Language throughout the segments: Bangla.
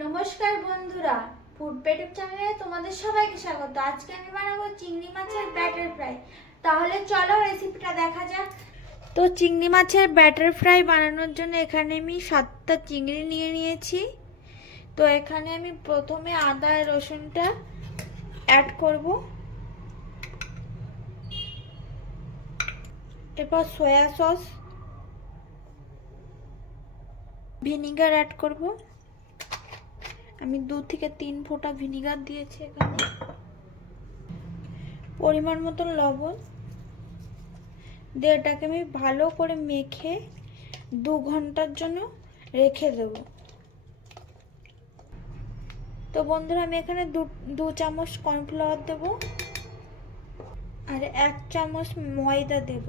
নমস্কার বন্ধুরা, ফুডপেটুক চ্যানেলে তোমাদের সবাইকে স্বাগত। আজকে আমি বানাবো চিংড়ি মাছের ব্যাটার ফ্রাই। তাহলে চলো রেসিপিটা দেখা যাক। তো চিংড়ি মাছের ব্যাটার ফ্রাই বানানোর জন্য এখানে আমি 7টা চিংড়ি নিয়ে নিয়েছি। তো এখানে আমি প্রথমে আদা আর রসুনটা অ্যাড করব, এরপর সয়া সস, ভিনিগার অ্যাড করব। আমি 2 থেকে 3 ফোঁটা ভিনিগার দিয়েছি এখানে, পরিমাণ মতন লবণ দিয়ে এটাকে আমি ভালো করে মেখে 2 ঘন্টার জন্য রেখে দেব। তো বন্ধুরা, আমি এখানে 2 চামচ কর্নফ্লাওয়ার দেব আর 1 চামচ ময়দা দেব,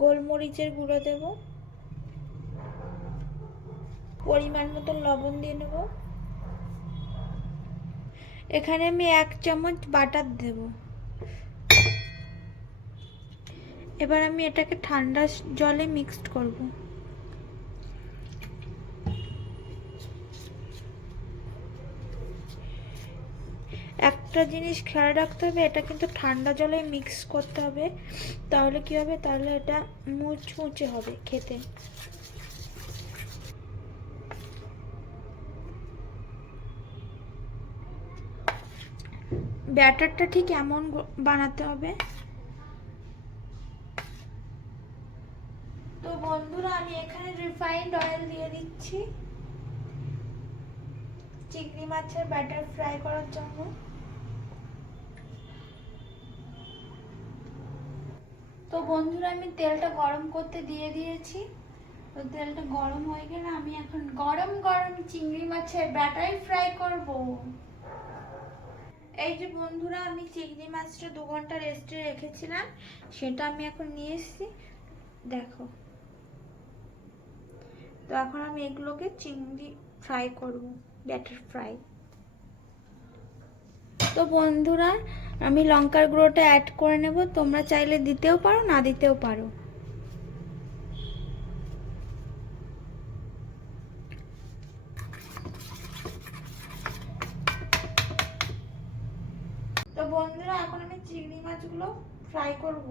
গোলমরিচের গুঁড়ো দেব, পরিমাণ মতো লবণ দিয়ে নেব। এখানে আমি 1 চামচ বাটার দেব। এবার আমি এটাকে ঠান্ডা জলে মিক্সড করব। একটা জিনিস খেয়াল রাখতে হবে, এটা কিন্তু ঠান্ডা জলে মিক্স করতে হবে, তাহলে কি হবে, তাহলে এটা মুচমুচে হবে খেতে। ব্যাটারটা ঠিক এমন বানাতে হবে। তো বন্ধুরা, আমি এখানে রিফাইন্ড অয়েল দিয়ে দিচ্ছি চিংড়ি মাছের ব্যাটার ফ্রাই করার জন্য। তো বন্ধুরা, আমি তেলটা গরম করতে দিয়ে দিয়েছি। তো তেলটা গরম হয়ে গেলে আমি এখন গরম গরম চিংড়ি মাছের ব্যাটার ফ্রাই করব। এই যে বন্ধুরা, আমি চিংড়ি মাছটা 2 ঘন্টা রেস্টে রেখেছিলাম, সেটা আমি এখন নিয়ে এসেছি, দেখো। তো এখন আমি এগুলোকে চিংড়ি ফ্রাই করব, ব্যাটার ফ্রাই। তো বন্ধুরা, আমি লঙ্কার গুঁড়োটা অ্যাড করে নেব, তোমরা চাইলে দিতেও পারো, না দিতেও পারো। তো বন্ধুরা, এখন আমি চিংড়ি মাছগুলো ফ্রাই করব।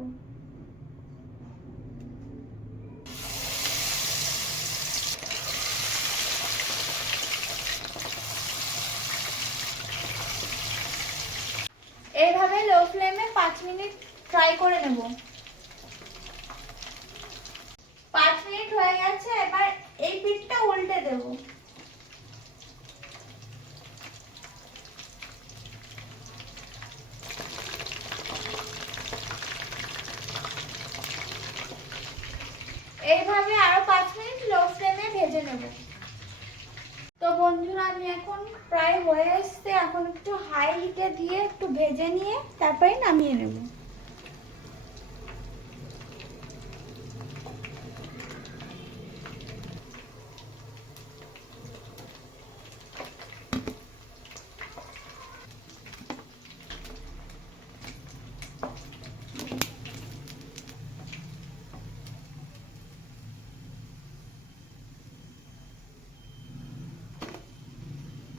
এইভাবে লো ফ্লেমে 5 মিনিট ফ্রাই করে নেব। 5 মিনিট হয়ে গেছে, এবার এই পিঠটা উল্টে দেব। এইভাবে আরো 5 মিনিট লো ফ্লেমে ভেজে নেব। তো বন্ধুরা, আমি এখন প্রায় হয়ে আসছে, এখন একটু হাই হিটে দিয়ে একটু ভেজে নিয়ে তারপরে নামিয়ে নেব।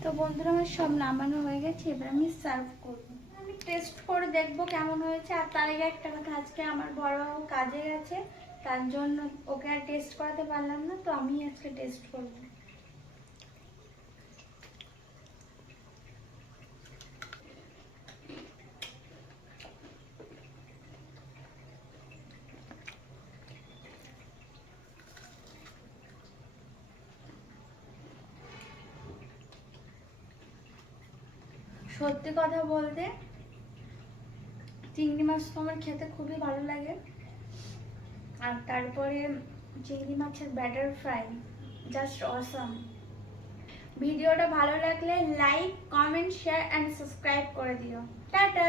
তো বন্ধুরা, আমার সব নামানো হয়ে গেছে, এবার আমি সার্ভ করব। আমি টেস্ট করে দেখবো কেমন হয়েছে। আর তার আগে একটা কথা, আজকে আমার বড়বাবু কাজে গেছে, তার জন্য ওকে আর টেস্ট করাতে পারলাম না, তো আমি আজকে টেস্ট করব। সত্যি কথা বলতে, চিংড়ি মাছ তো আমার খেতে খুবই ভালো লাগে, আর তারপরে চিংড়ি মাছের ব্যাটার ফ্রাই জাস্ট অসাম। ভিডিওটা ভালো লাগলে like, comment, share and subscribe করে দিও। টাটা।